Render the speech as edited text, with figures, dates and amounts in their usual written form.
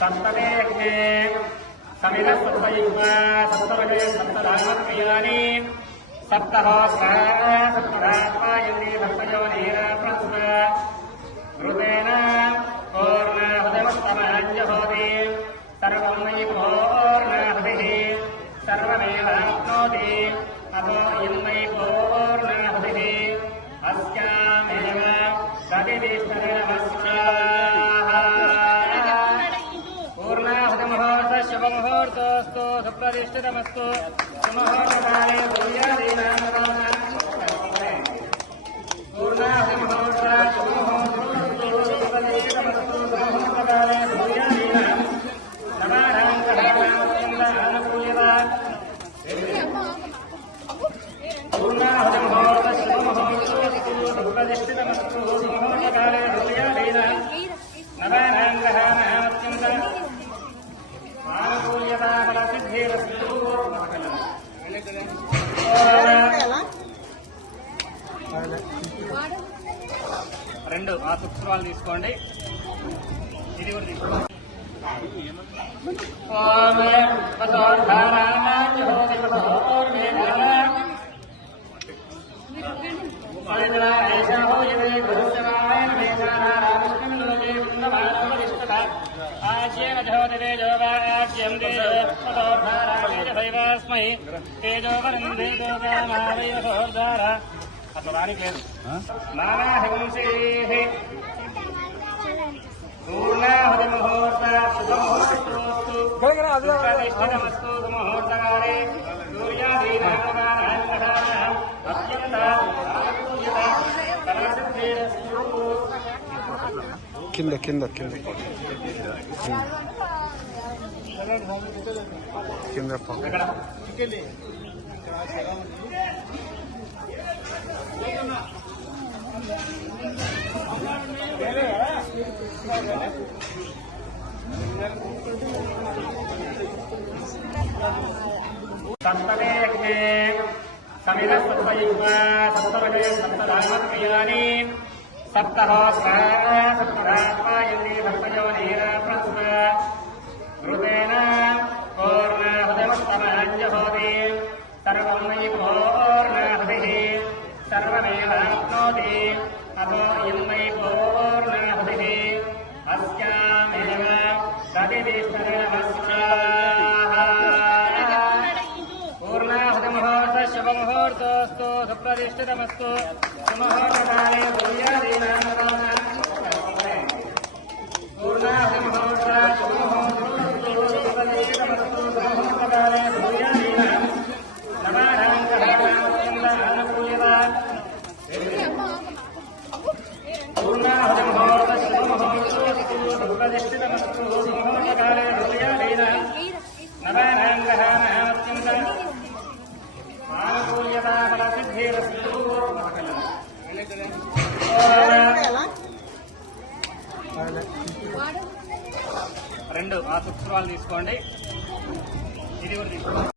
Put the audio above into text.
सप्तमे अग्ने समिधस्वयुग्मा सप्तमहे सप्तधामक्रियाणि सप्तहोत्रा सप्तधात्मायन्ति भक्तयोनिरा प्रस्तुता रूपेण पूर्णाहुतमस्तमाञ्जहोति सर्वं मयि पूर्णाहुतिः सर्वमेवाप्नोति अतो यन्मयि पूर्णाहुतिः अस्यामेव गतिविष्णुनमस्याः शुभमुहूर्तोऽस्तु सुप्रतिष्ठितमस्तु सुमुहूर्तकाले రెండు ఆ సూక్ష్మాలు తీసుకోండి. ఇది కూడా తీసుకోండి. అతడానికి లేదు నానాహింసేః పూర్ణాహుతి ముహూర్త శుభముహూర్తోస్తు ప్రతిష్ఠితమస్తు సుముహూర్తకాలే సూర్యాదీనామగానాం అత్యంత ఫలసిద్ధిరస్తు. కింద కింద కింద కింద सप्तमे अग्ने समिधस्वयुग्मा सप्तमहे सप्तधामक्रियाणि सप्तहोत्रा सप्तधात्मायन्ति भक्तयोनिरा प्रस्तुता रूपेण पूर्णाहुतमस्तमाञ्जहोति सर्वं मयि पूर्णाहुतिः सर्वमेवाप्नोति अतो यन्मयि पूर्णाहुतिः अस्यामेव गतिविष्णुनमस्याः पूर्णाहुतिमुहूर्त शुभमुहूर्तोऽस्तु सुप्रतिष्ठितमस्तु सुमुहूर्तकाले पूर्णाहुतिमुहूर्त शुभमुहूर्तोऽस्तु सुप्रतिष्ठितमस्तु सुमुहूर्तकाले पूर्णाहुतिमुहूर्त शुभमुहूर्तोऽस्तु सुप्रतिष्ठितमस्तु सुमुहूर्तकाले नवानां ग्रहाणाम् अत्यन्त आनुकूल्यता फलसिद्धिरस्तु. రెండు ఆ సూక్ష్మాలు తీసుకోండి. ఇది కూడా తీసుకోండి.